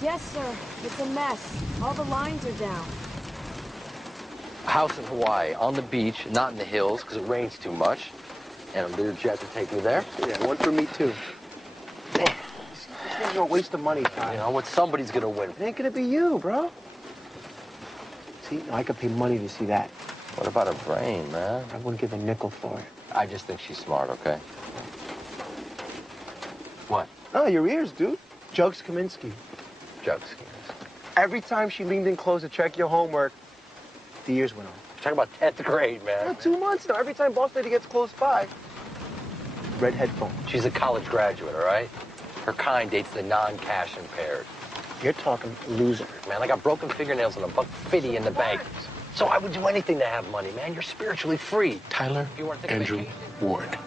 Yes, sir. It's a mess. All the lines are down. A house in Hawaii, on the beach, not in the hills, because it rains too much. And a Lear jet to take me there. Yeah, one for me, too. Damn. This is a waste of money, Ty. You know what? Somebody's gonna win. It ain't gonna be you, bro. See, I could pay money to see that. What about her brain, man? I wouldn't give a nickel for it. I just think she's smart, okay? What? Oh, your ears, dude. Jokes Kaminsky. Jokes. Every time she leaned in close to check your homework, the ears went on. Talking about 10th grade, man. Yeah, 2 months now. Every time boss lady gets close by, red headphone. She's a college graduate, all right? Her kind dates the non-cash impaired. You're talking loser. Man, I got broken fingernails and $1.50 in the bank. So I would do anything to have money, man. You're spiritually free. Tyler Andrew Ward,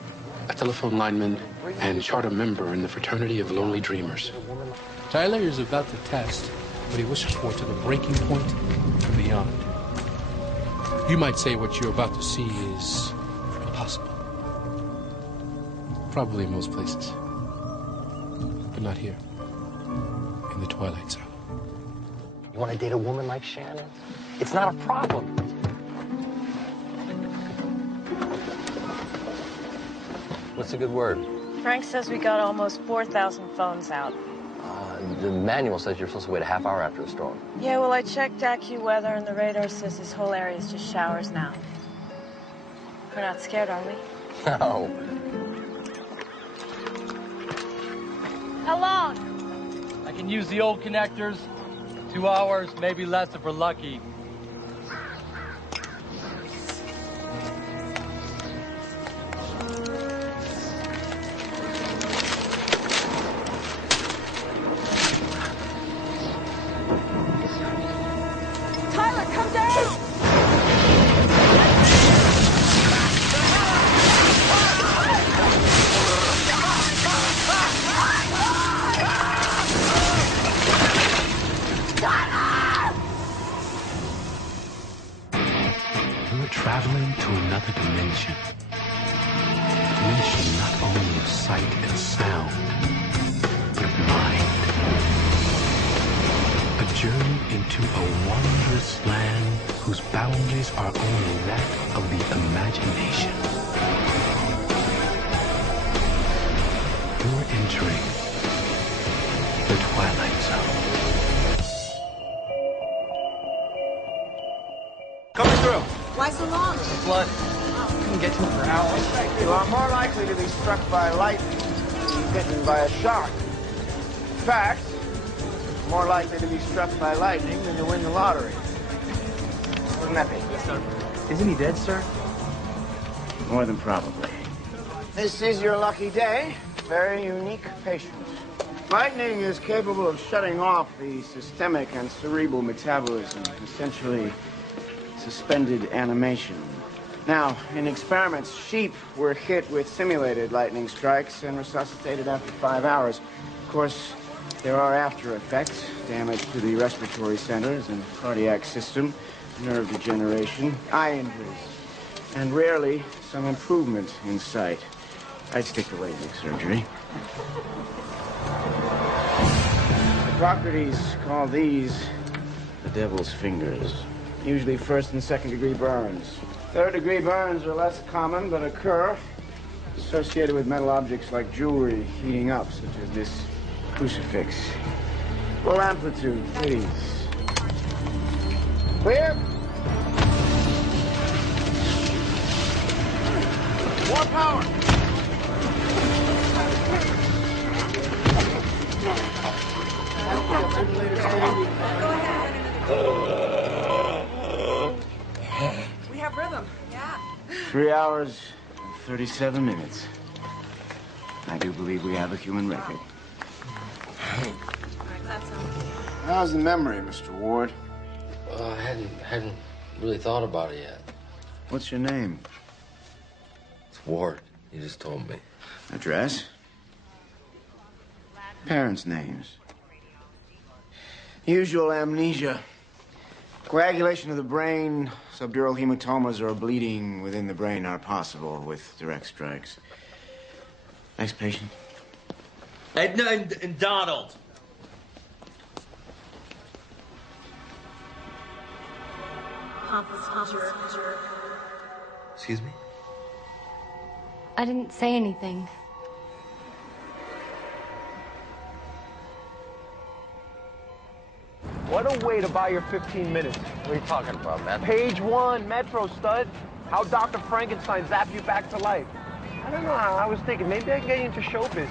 a telephone lineman and charter member in the fraternity of Lonely Dreamers. Tyler is about to test what he wishes for to the breaking point and beyond. You might say what you're about to see is impossible. Probably in most places. But not here. In the Twilight Zone. You want to date a woman like Shannon? It's not a problem. What's a good word? Frank says we got almost 4,000 phones out. The manual says you're supposed to wait a half hour after a storm. Yeah, well, I checked AccuWeather, and the radar says this whole area is just showers now. We're not scared, are we? No. How long? I can use the old connectors. 2 hours, maybe less if we're lucky. Traveling to another dimension. A dimension not only of sight and sound, but of mind. A journey into a wondrous land whose boundaries are only that of the imagination. You're entering the Twilight Zone. Coming through. Why so long? Flood. Couldn't get to it for hours. You are more likely to be struck by lightning than be bitten by a shark. In fact, more likely to be struck by lightning than to win the lottery. Wouldn't that be? Yes, sir. Isn't he dead, sir? More than probably. This is your lucky day. Very unique patient. Lightning is capable of shutting off the systemic and cerebral metabolism, essentially suspended animation. Now, in experiments, sheep were hit with simulated lightning strikes and resuscitated after 5 hours. Of course, there are after effects, damage to the respiratory centers and cardiac system, nerve degeneration, eye injuries, and rarely some improvement in sight. I'd stick to LASIK surgery. Hippocrates called these the devil's fingers. Usually first and second degree burns. Third degree burns are less common, but occur associated with metal objects like jewelry heating up, such as this crucifix. Full amplitude, please. Clear? More power. We have rhythm. Yeah. 3 hours and 37 minutes. I do believe we have a human record. All right, that sounds good. How's the memory, Mr. Ward? I hadn't really thought about it yet. What's your name? It's Ward. You just told me. Address? Parents' names. Usual amnesia. Coagulation of the brain, subdural hematomas or bleeding within the brain are possible with direct strikes. Next patient. And Donald. Excuse me? I didn't say anything. What a way to buy your 15 minutes. What are you talking about, man? Page 1, Metro stud. How Dr. Frankenstein zapped you back to life. I don't know. I was thinking maybe I can get you into show business.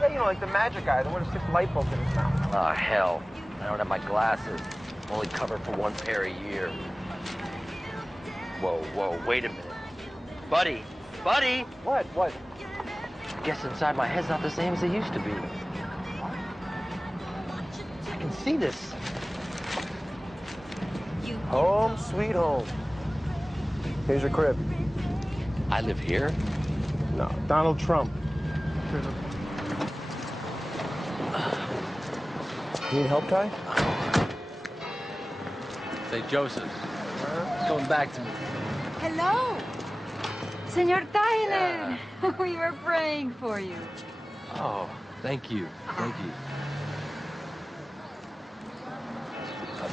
Yeah, you know, like the magic guy, the one with 6 light bulbs in his mouth. Oh, hell. I don't have my glasses. I'm only covered for 1 pair a year. Whoa, wait a minute. Buddy! What? I guess inside my head's not the same as it used to be. I can see this. Home sweet home. Here's your crib. I live here? No, Donald Trump. Need help, Ty? St. Joseph's. Coming back to me. Hello, Senor Tyler. We were praying for you. Oh, thank you.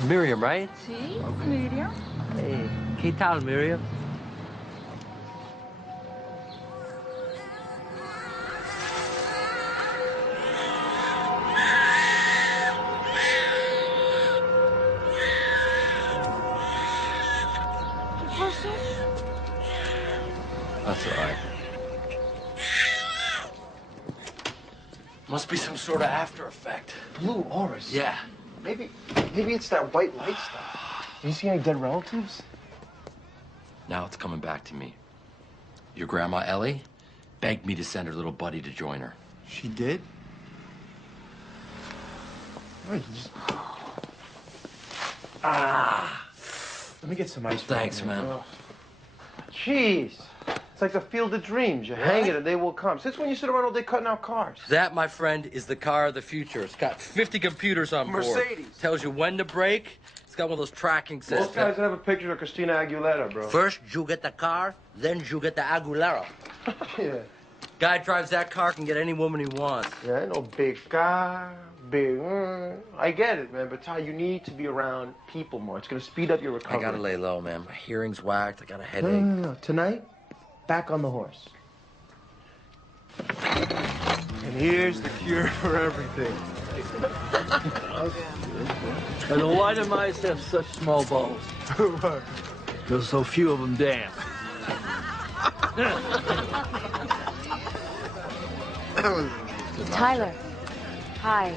Miriam, right? Sí, Miriam. Hey, ¿qué tal, Miriam? That's all right. Must be some sort of after effect. Blue auras. Yeah. Maybe it's that white light stuff. Do you see any dead relatives? Now it's coming back to me. Your grandma, Ellie, begged me to send her little buddy to join her. She did? Wait, Let me get some ice. Thanks, man. Oh. Jeez. It's like the field of dreams. You hang it and they will come. Since when you sit around all day cutting out cars? That, my friend, is the car of the future. It's got 50 computers on board. Mercedes. Tells you when to brake. It's got one of those tracking systems. Most guys have a picture of Christina Aguilera, bro. First, you get the car, then you get the Aguilera. Yeah. Guy drives that car can get any woman he wants. Yeah, no big car, big... I get it, man, but Ty, you need to be around people more. It's going to speed up your recovery. I gotta lay low, man. My hearing's whacked. I got a headache. No. Tonight, back on the horse. And here's the cure for everything. And why do mice have such small balls? Because so few of them dance. Tyler. Hi.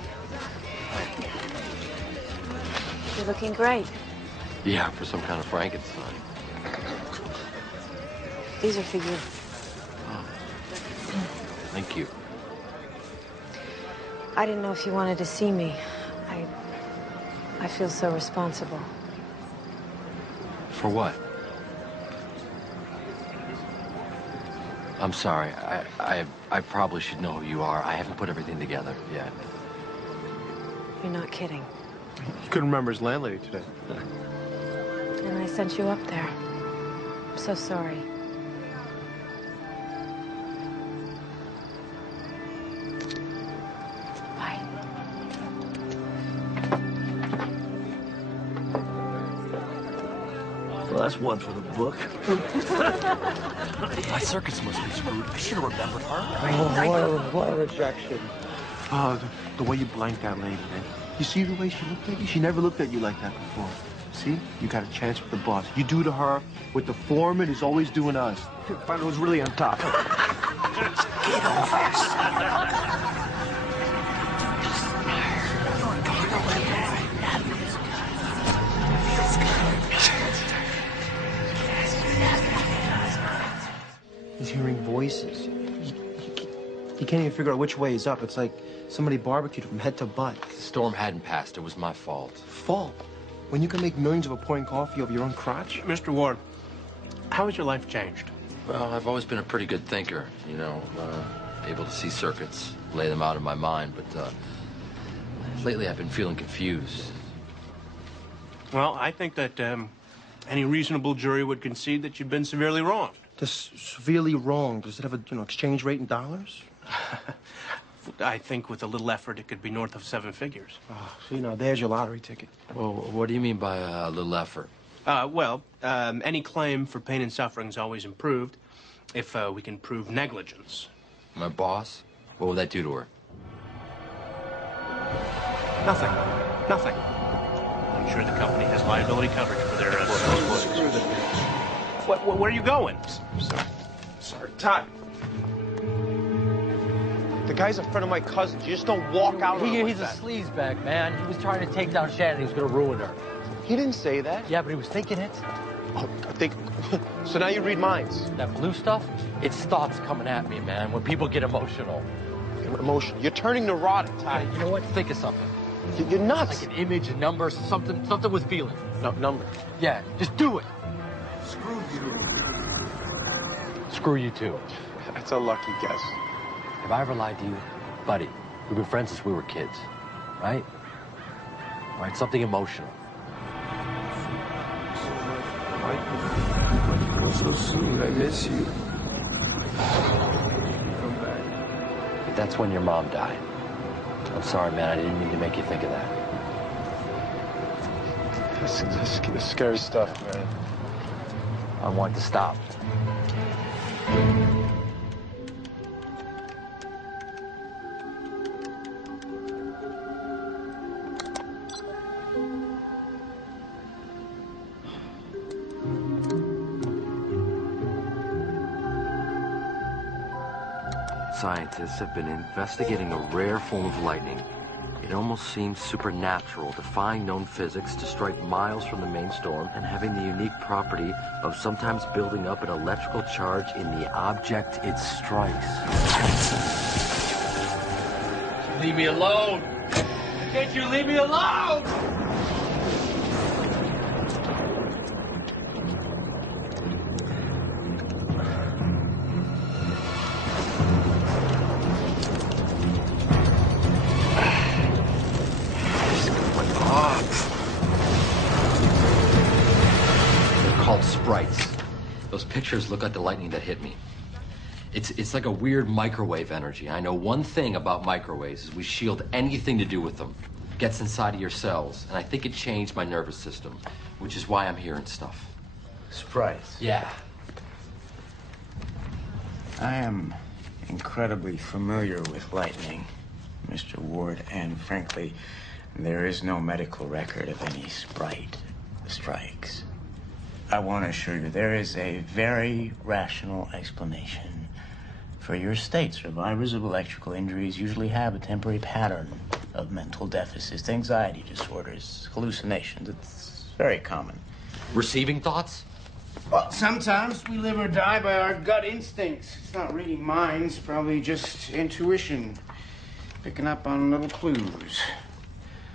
You're looking great. Yeah, for some kind of Frankenstein. These are for you. Thank you. I didn't know if you wanted to see me. I feel so responsible. For what? I'm sorry. I probably should know who you are. I haven't put everything together yet. You're not kidding. You couldn't remember his landlady today. And I sent you up there. I'm so sorry. Bye. Well, that's one for the book. My circuits must be screwed. I should have remembered her. Oh, what a rejection. Oh, the way you blanked that lady, man. You see the way she looked at you? She never looked at you like that before. See? You got a chance with the boss. You do to her what the foreman is always doing to us. Find out who's really on top. Get over yourself. He's hearing voices. He can't even figure out which way is up. It's like somebody barbecued from head to butt. The storm hadn't passed. It was my fault. Fault? When you can make millions of pouring coffee over your own crotch? Mr. Ward, how has your life changed? Well, I've always been a pretty good thinker, you know, able to see circuits, lay them out in my mind, but lately I've been feeling confused. Well, I think that any reasonable jury would concede that you've been severely wronged. Severely wrong. Does it have a exchange rate in dollars? I think with a little effort, it could be north of 7 figures. Oh, so, there's your lottery ticket. Well, what do you mean by a little effort? Any claim for pain and suffering is always improved if we can prove negligence. My boss? What would that do to her? Nothing. Nothing. I'm sure the company has liability coverage for their employees. Where are you going? Sorry, Todd. The guy's a friend of my cousin's. You just don't walk out on him He's like a that. sleazebag, man. He was trying to take down Shannon. He was going to ruin her. He didn't say that. Yeah, but he was thinking it. Oh, I think... So now you read minds. That blue stuff, it's thoughts coming at me, man, when people get emotional. Emotional. You're turning neurotic, Todd. You know what? Think of something. You're nuts. Like an image, a number, something with feeling. No, number. Yeah, just do it. Screw you. Screw you, too. That's a lucky guess. Have I ever lied to you? Buddy, we've been friends since we were kids, right? All right, something emotional. So soon, I miss you. But that's when your mom died. I'm sorry, man. I didn't mean to make you think of that. That's scary stuff, man. I want to stop. Scientists have been investigating a rare form of lightning. It almost seems supernatural, defying known physics to strike miles from the main storm and having the unique property of sometimes building up an electrical charge in the object it strikes. Leave me alone! Can't you leave me alone? Sprites. Those pictures look like the lightning that hit me. It's like a weird microwave energy. I know one thing about microwaves is we shield anything to do with them. It gets inside of your cells, and I think it changed my nervous system, which is why I'm hearing stuff. Sprites. Yeah. I am incredibly familiar with lightning, Mr. Ward, and frankly, there is no medical record of any sprite strikes. I want to assure you there is a very rational explanation for your state. Survivors of electrical injuries usually have a temporary pattern of mental deficits, anxiety disorders, hallucinations. It's very common. Receiving thoughts? Well, sometimes we live or die by our gut instincts. It's not reading minds, probably just intuition. Picking up on little clues.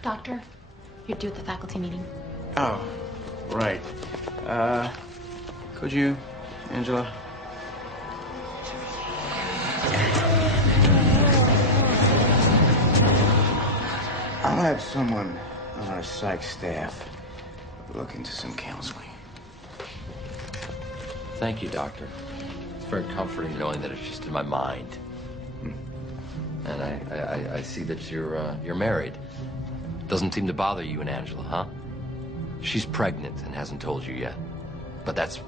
Doctor, you're due at the faculty meeting. Oh, right. Could you, Angela? I'll have someone on our psych staff look into some counseling. Thank you, Doctor. It's very comforting knowing that it's just in my mind. And I see that you're married. Doesn't seem to bother you and Angela, huh? She's pregnant and hasn't told you yet. But that's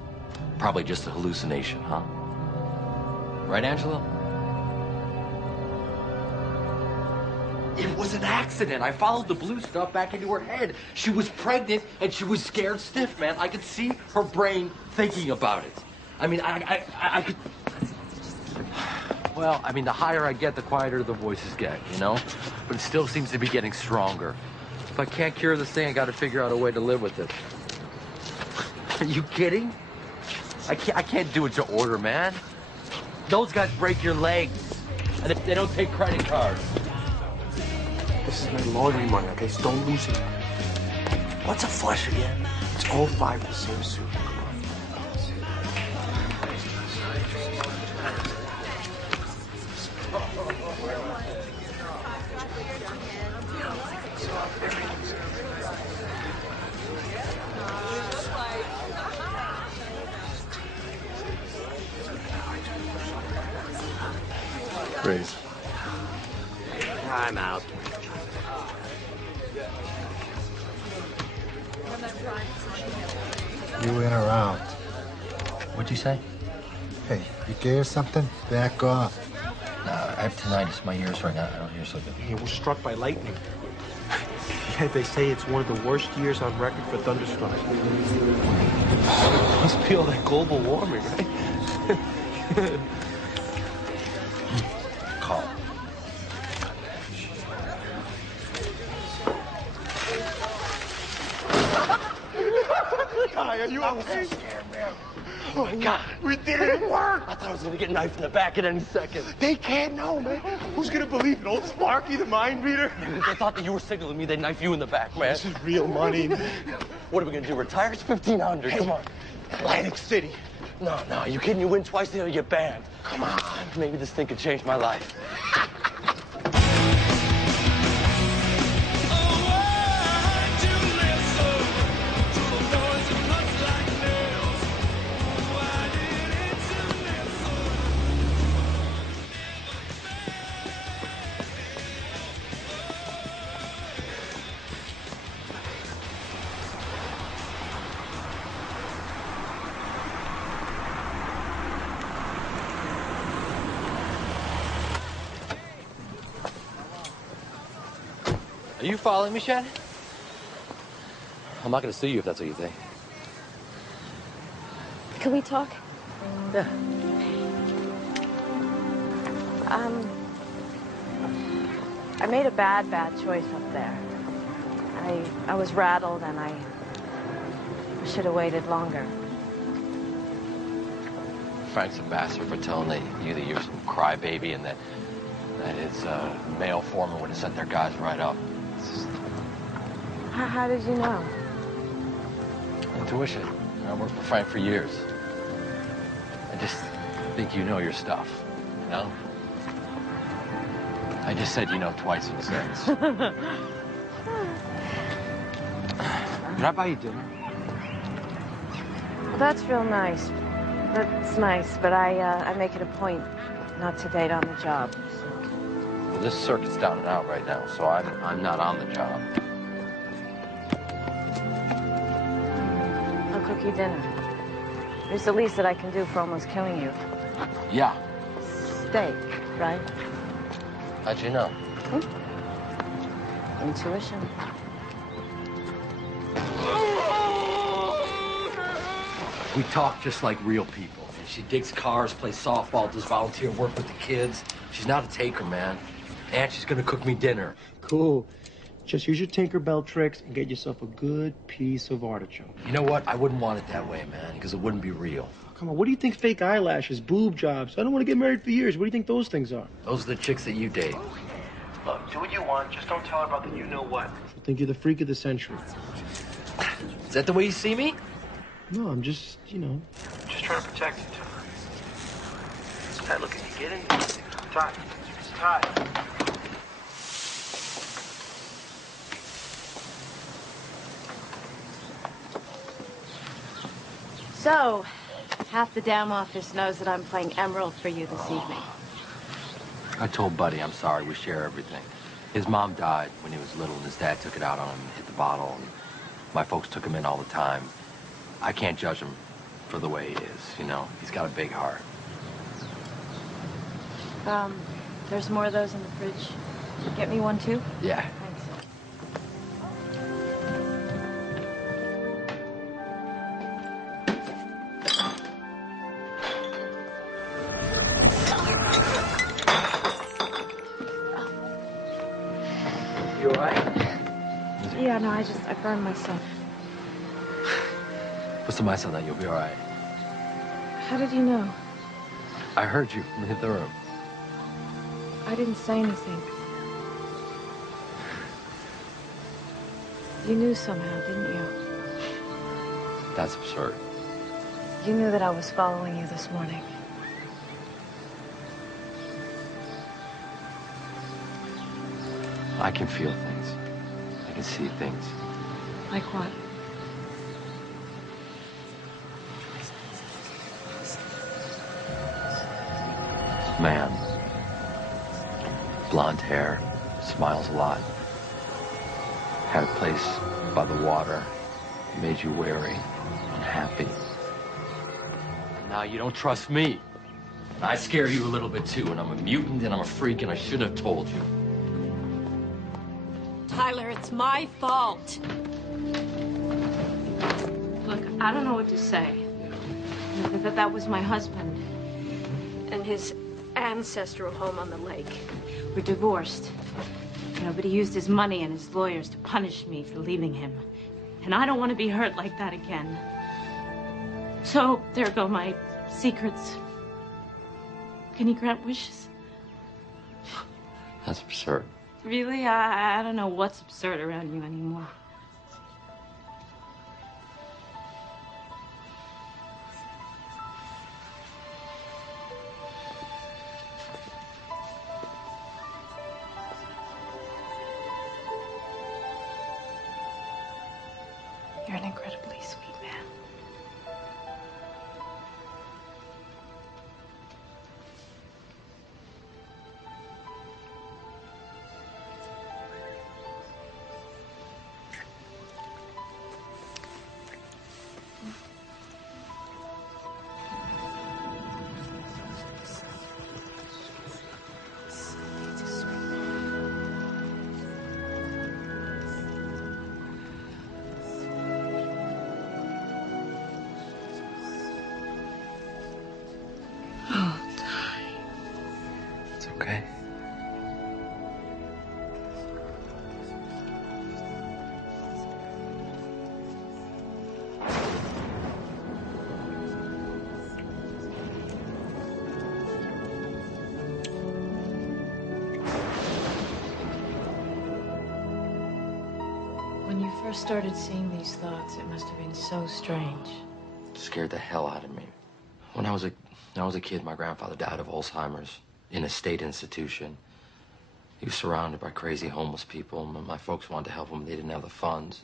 probably just a hallucination, huh? Right, Angela? It was an accident. I followed the blue stuff back into her head. She was pregnant and she was scared stiff, man. I could see her brain thinking about it. I mean, I could... Well, I mean, the higher I get, the quieter the voices get, you know? But it still seems to be getting stronger. If I can't cure this thing, I gotta figure out a way to live with it. Are you kidding? I can't do it to order, man. Those guys break your legs, and they don't take credit cards. This is my laundry money, okay? So don't lose it. What's a flush again? It's all five in the same suit. Please. I'm out. You in or out? What'd you say? Hey, you gay or something? Back off. No, I have tinnitus. My ears right now. I don't hear so good. Yeah, we're struck by lightning. Yeah, they say it's one of the worst years on record for thunderstorms. Must be all that global warming, right? Call. Ty, are you okay? Oh my God, we did it! It worked! I thought I was gonna get knifed in the back at any second. They can't know, man. Who's gonna believe it? Old Sparky, the mind reader? If they thought that you were signaling me, they'd knife you in the back, man. This is real money. What are we gonna do? Retire? It's 1,500. Hey, Come on. Atlantic City. No, you kidding? You win twice, then you get banned. Come on. Maybe this thing could change my life. Are you following me, Shannon? I'm not gonna sue you if that's what you think. Can we talk? Yeah. I made a bad choice up there. I was rattled and I should have waited longer. Frank's a bastard for telling you that you're some crybaby and that his male foreman would have sent their guys right up. How did you know? Intuition. I worked for Frank for years. I just think you know your stuff, you know? I just said you know twice in a sentence. Can I buy you dinner? Well, that's real nice. That's nice, but I make it a point not to date on the job. So. Well, this circuit's down and out right now, so I'm not on the job. I'll cook you dinner. It's the least that I can do for almost killing you. Yeah. Steak, right? How'd you know? Intuition. We talk just like real people. She digs cars, plays softball, does volunteer work with the kids. She's not a taker, man. And she's gonna cook me dinner. Cool. Just use your Tinkerbell tricks and get yourself a good piece of artichoke. You know what? I wouldn't want it that way, man, because it wouldn't be real. Oh, come on, what do you think fake eyelashes, boob jobs? I don't want to get married for years. What do you think those things are? Those are the chicks that you date. Look, do what you want. Just don't tell her about the you-know-what. She'll think you're the freak of the century. Is that the way you see me? No, I'm just, just trying to protect you, Ty. Look, if you get in there. Ty. So, half the damn office knows that I'm playing Emerald for you this evening. I told Buddy I'm sorry. We share everything. His mom died when he was little, and his dad took it out on him and hit the bottle. And my folks took him in all the time. I can't judge him for the way he is, He's got a big heart. There's more of those in the fridge. Get me one, too? Yeah. Thanks. You all right? Yeah, no, I burned myself. What's the matter now? You'll be all right. How did you know? I heard you from the room. I didn't say anything. You knew somehow, didn't you? That's absurd. You knew that I was following you this morning. I can feel things. I can see things. Like what? Man. Blonde hair. Smiles a lot. Had a place by the water. It made you wary, unhappy. Now you don't trust me. I scare you a little bit too, and I'm a mutant and I'm a freak and I should have told you. Tyler, it's my fault. Look, I don't know what to say. That was my husband. And his ancestral home on the lake. We're divorced. You know, but he used his money and his lawyers to punish me for leaving him. And I don't want to be hurt like that again. So, there go my secrets. Can you grant wishes? That's absurd. Really? I don't know what's absurd around you anymore. You're an incredibly sweet man. Okay. When you first started seeing these thoughts, it must have been so strange. It scared the hell out of me. When I was a kid, my grandfather died of Alzheimer's in a state institution. He was surrounded by crazy homeless people. My folks wanted to help him, they didn't have the funds.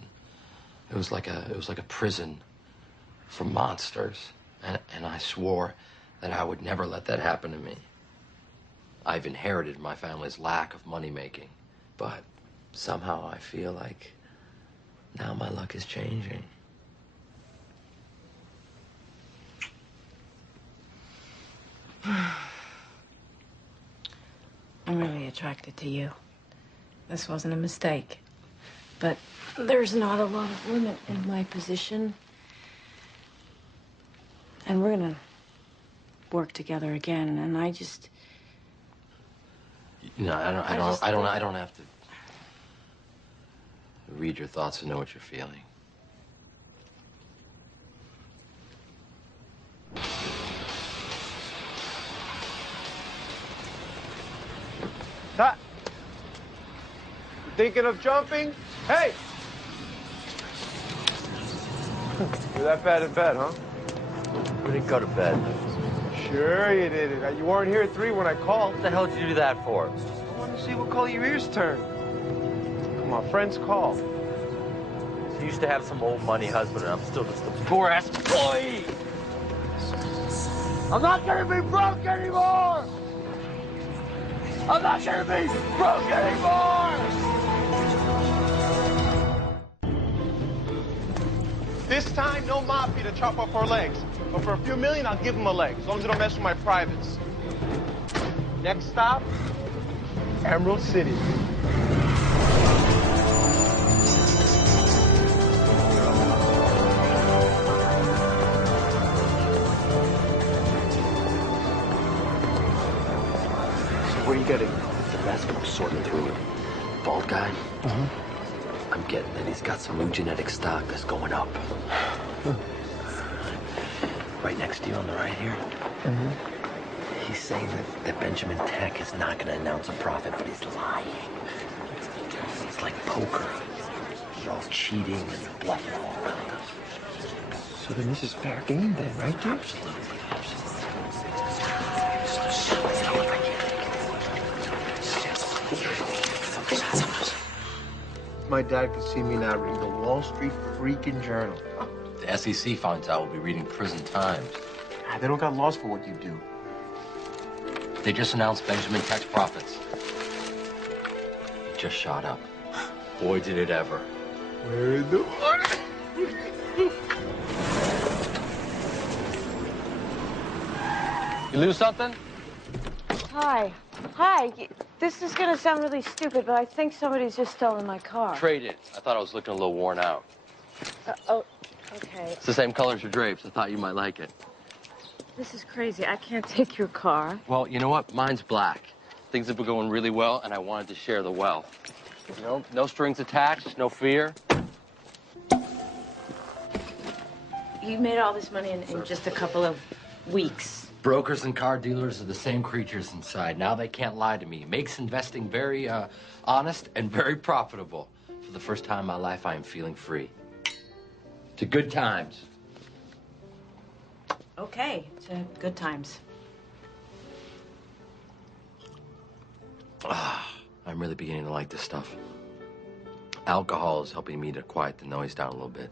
It was like a prison for monsters. And I swore that I would never let that happen to me. I've inherited my family's lack of money making, but somehow I feel like now my luck is changing. I'm really attracted to you. This wasn't a mistake. But there's not a lot of women in my position. And we're gonna work together again, and I just... No, I don't have to read your thoughts to know what you're feeling. Ha! You thinking of jumping? Hey! You're that bad in bed, huh? We didn't go to bed. Sure you did it. You weren't here at 3 when I called. What the hell did you do that for? I wanted to see what color your ears turn. Come on, friends call. You used to have some old money husband, and I'm still just a poor-ass boy! I'm not gonna be broke anymore! I'm not gonna be broke anymore! This time, no mafia to chop off our legs. But for a few million, I'll give them a leg, as long as they don't mess with my privates. Next stop, Emerald City. What are you getting? The last one I'm sorting through it. Bald guy? I'm getting that he's got some new genetic stock that's going up. Right next to you on the right here. He's saying that Benjamin Tech is not going to announce a profit, but he's lying. It's like poker. They're all cheating and bluffing all around us. So then this is fair game then, right, dude? My dad could see me now reading the Wall Street freaking Journal. The SEC finds out we'll be reading Prison Times. They don't got laws for what you do. They just announced Benjamin Tech's profits. It just shot up. Boy, did it ever. Where in the water? You lose something? Hi. Hi. This is gonna sound really stupid, but I think somebody's just stolen my car. Trade it. I thought I was looking a little worn out. Oh, okay. It's the same color as your drapes. I thought you might like it. This is crazy. I can't take your car. Well, you know what? Mine's black. Things have been going really well, and I wanted to share the wealth. You know, no strings attached, no fear. You made all this money in just a couple of weeks. Brokers and car dealers are the same creatures inside. Now they can't lie to me. It makes investing very honest and very profitable. For the first time in my life, I am feeling free. To good times. Okay, to good times. I'm really beginning to like this stuff. Alcohol is helping me to quiet the noise down a little bit.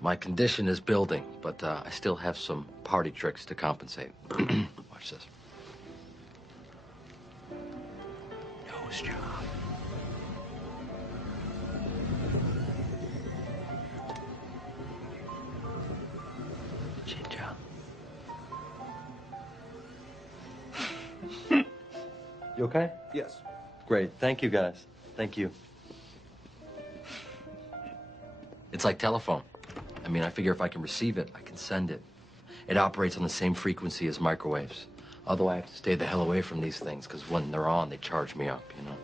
My condition is building, but I still have some party tricks to compensate. Watch this. Nose job. Chin job. You okay? Yes. Great. Thank you, guys. Thank you. It's like telephone. I mean, I figure if I can receive it, I can send it. It operates on the same frequency as microwaves. Although I have to stay the hell away from these things, because when they're on, they charge me up, you know?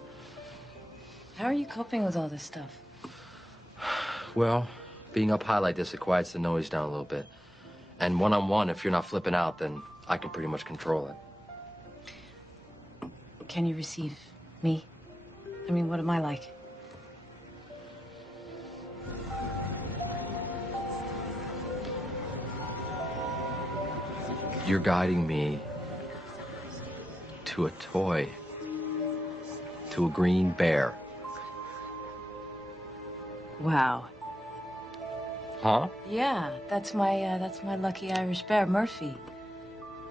How are you coping with all this stuff? Well, being up high like this, it quiets the noise down a little bit. And one-on-one, if you're not flipping out, then I can pretty much control it. Can you receive me? I mean, what am I like? You're guiding me to a toy, to a green bear. Wow. Huh? Yeah, that's my lucky Irish bear, Murphy.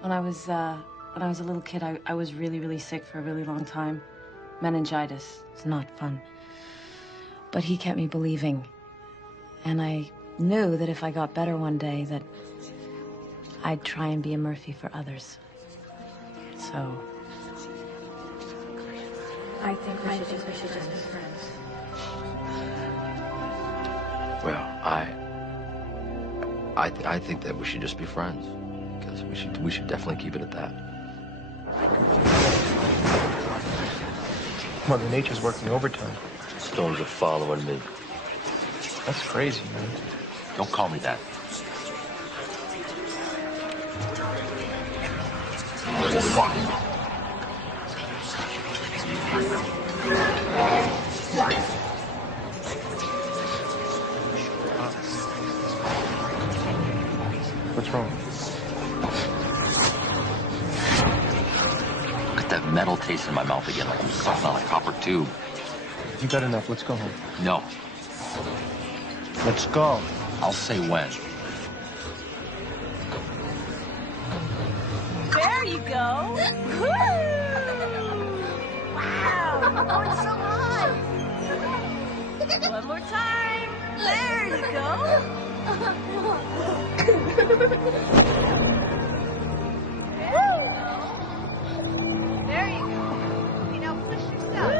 When I was a little kid, I was really, really sick for a really long time. Meningitis. It's not fun. But he kept me believing. And I knew that if I got better one day, that I'd try and be a Murphy for others. So I think we should just be friends. Well, I think that we should just be friends, because we should definitely keep it at that. Mother Nature's working overtime. Storms are following me. That's crazy, man. Don't call me that. What's wrong? Got that metal taste in my mouth again, like I'm sucking on a copper tube. You got enough. Let's go home. No. Let's go. I'll say when. There you go. Woo! Wow, you're going so high. One more time. There you go. There you go. Okay, now push yourself.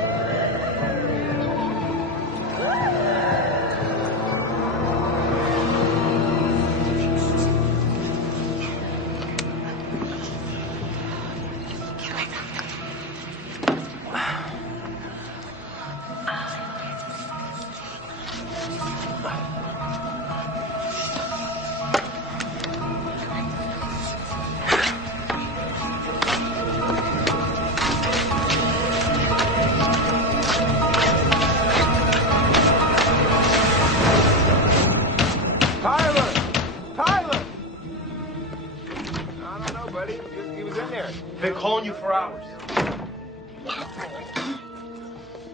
Been calling you for hours.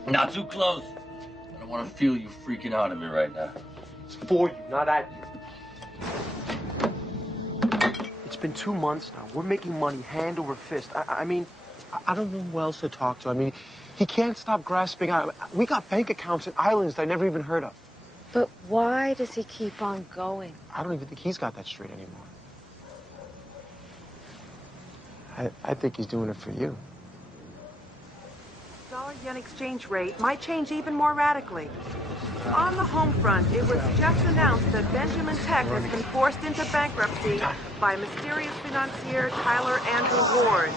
Not too close. I don't want to feel you freaking out at me right now. It's for you, not at you. It's been 2 months now. We're making money hand over fist. I mean, I don't know who else to talk to. I mean, he can't stop grasping. We got bank accounts in islands that I never even heard of. But why does he keep on going? I don't even think he's got that straight anymore. I think he's doing it for you. Dollar-yen exchange rate might change even more radically. On the home front, it was just announced that Benjamin Tech has been forced into bankruptcy by mysterious financier Tyler Andrew Ward.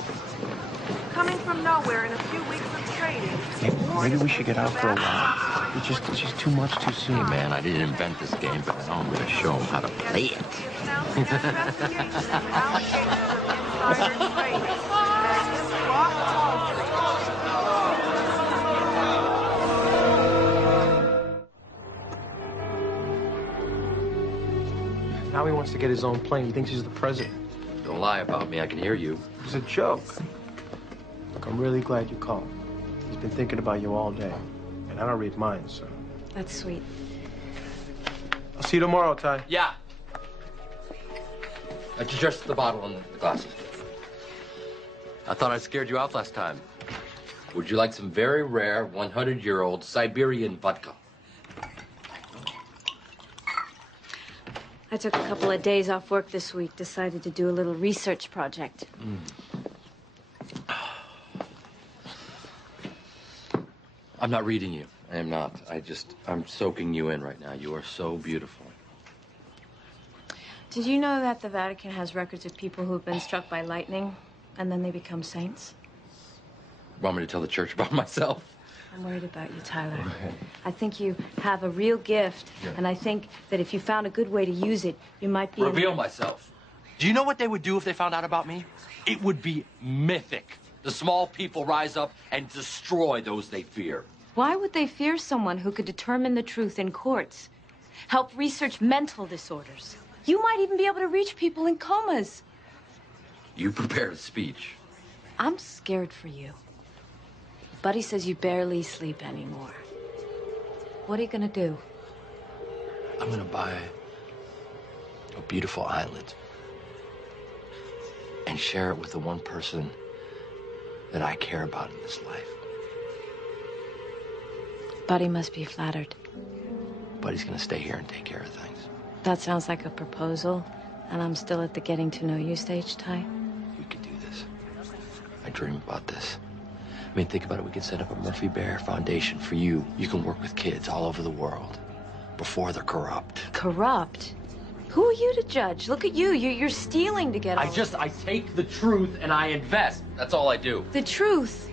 Coming from nowhere in a few weeks of trading. Maybe we should get out for a while. It's just too much too soon. Hey, man, I didn't invent this game, but now I'm going to show him how to play it. Now he wants to get his own plane. He thinks he's the president. Don't lie about me. I can hear you. It's a joke. Look, I'm really glad you called. He's been thinking about you all day. And I don't read minds, so. That's sweet. I'll see you tomorrow, Ty. Yeah. Just the bottle and the glasses. I thought I scared you off last time. Would you like some very rare 100-year-old Siberian vodka? I took a couple of days off work this week, decided to do a little research project. I'm not reading you. I am not. I'm soaking you in right now. You are so beautiful. Did you know that the Vatican has records of people who've been struck by lightning and then they become saints? Want me to tell the church about myself? I'm worried about you, Tyler. I think you have a real gift, and I think that if you found a good way to use it, you might be... Reveal myself. Do you know what they would do if they found out about me? It would be mythic. The small people rise up and destroy those they fear. Why would they fear someone who could determine the truth in courts? Help research mental disorders. You might even be able to reach people in comas. You prepared a speech. I'm scared for you. Buddy says you barely sleep anymore. What are you gonna do? I'm gonna buy a beautiful island and share it with the one person that I care about in this life. Buddy must be flattered. Buddy's gonna stay here and take care of things. That sounds like a proposal, and I'm still at the getting to know you stage, Ty. We could do this. I dream about this. I mean, think about it. We could set up a Murphy Bear Foundation for you. You can work with kids all over the world before they're corrupt. Corrupt? Who are you to judge? Look at you. You're stealing to get all... I take the truth and I invest. That's all I do. The truth?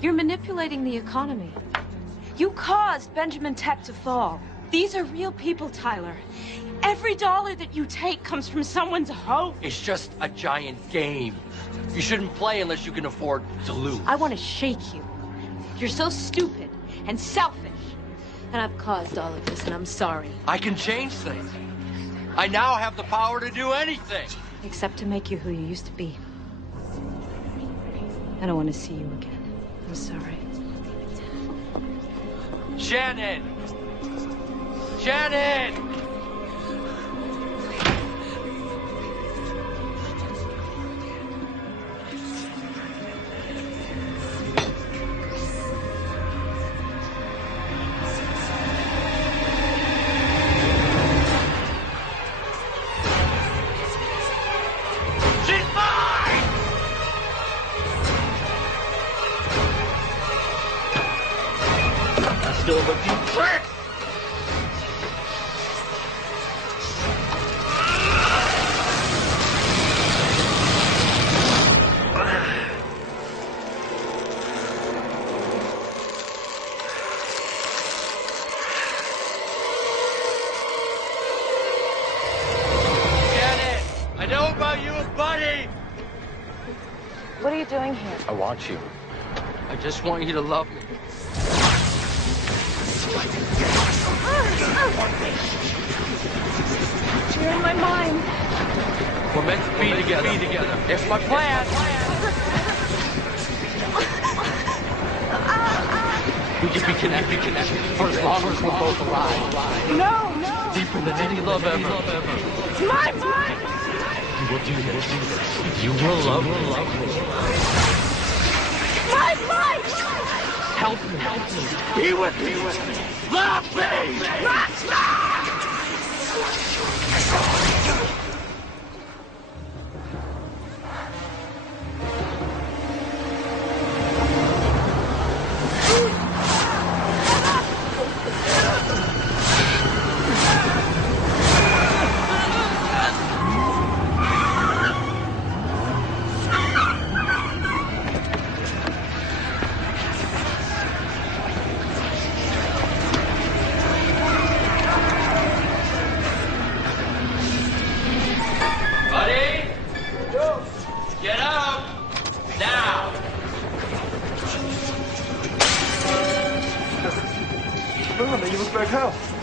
You're manipulating the economy. You caused Benjamin Tech to fall. These are real people, Tyler. Every dollar that you take comes from someone's hope. It's just a giant game. You shouldn't play unless you can afford to lose. I want to shake you. You're so stupid and selfish. And I've caused all of this, and I'm sorry. I can change things. I now have the power to do anything. Except to make you who you used to be. I don't want to see you again. I'm sorry. Shannon! Shannon! Still a few tricks! Janet, I know about you and Buddy! What are you doing here? I want you. I just want you to love me. You're in my mind. We're meant to be together. It's my plan. We can be connected for as long as we're both alive. No. Deeper than any love ever. It's my mind. You will do this. You will love me. My mind. Help me. Be with me. Let me!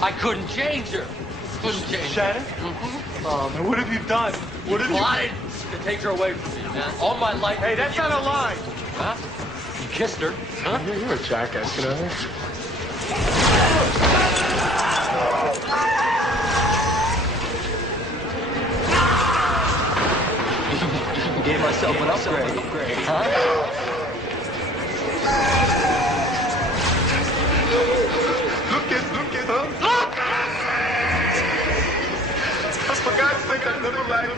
I couldn't change her. Couldn't change Shannon? her. Mm-hmm. Oh, man, what have you done? What have you... Plotted to take her away from me, man. All my life... Hey, that's not a lie. Huh? You kissed her, huh? You're a jackass, you know? Gave myself an upgrade. Huh? Look it, huh? Look! For God's sake, I never lied.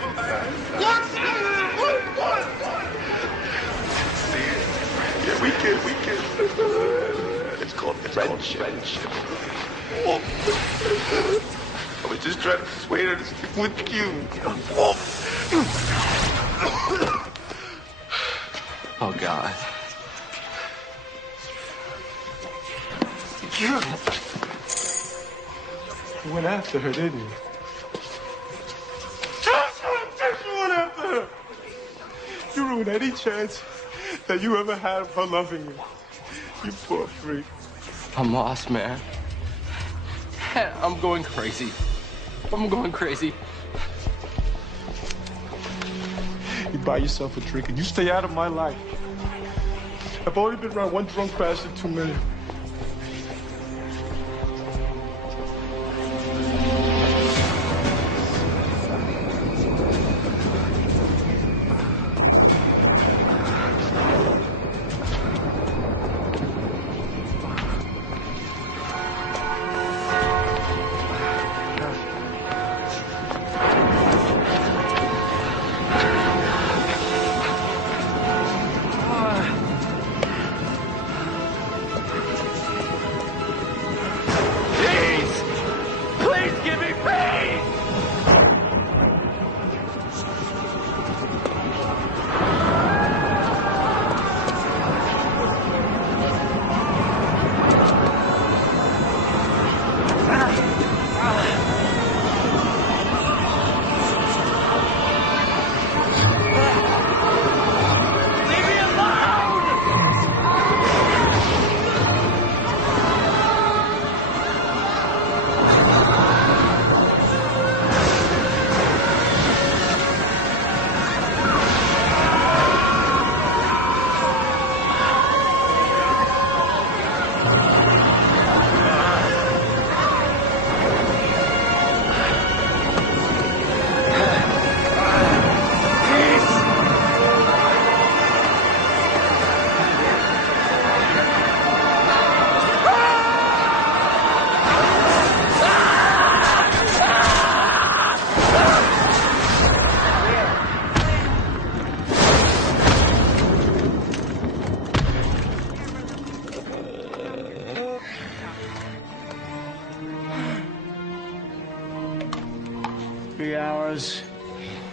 Yeah, we can. It's called friendship. Oh. I was just trying to persuade her to stick with you. Oh, God. You went after her, didn't you? You went after her. You ruined any chance that you ever had of her loving you. You poor freak. I'm lost, man. I'm going crazy. I'm going crazy. You buy yourself a drink and you stay out of my life. I've only been around one drunk bastard too many.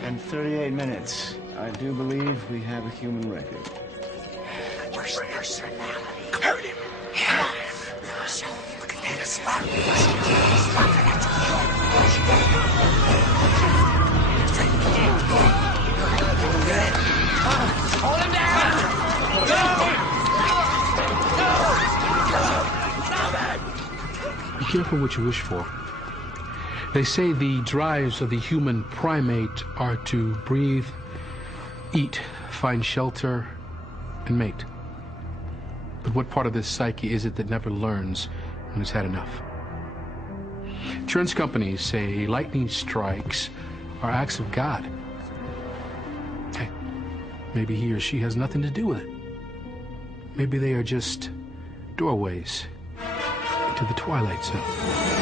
And 38 minutes. I do believe we have a human record. Where's your personality? Hurt him. Hurt him. So, look at that spot. Hold him Be careful what you wish for. They say the drives of the human primate are to breathe, eat, find shelter, and mate. But what part of this psyche is it that never learns when it's had enough? Insurance companies say lightning strikes are acts of God. Hey, maybe he or she has nothing to do with it. Maybe they are just doorways into to the Twilight Zone.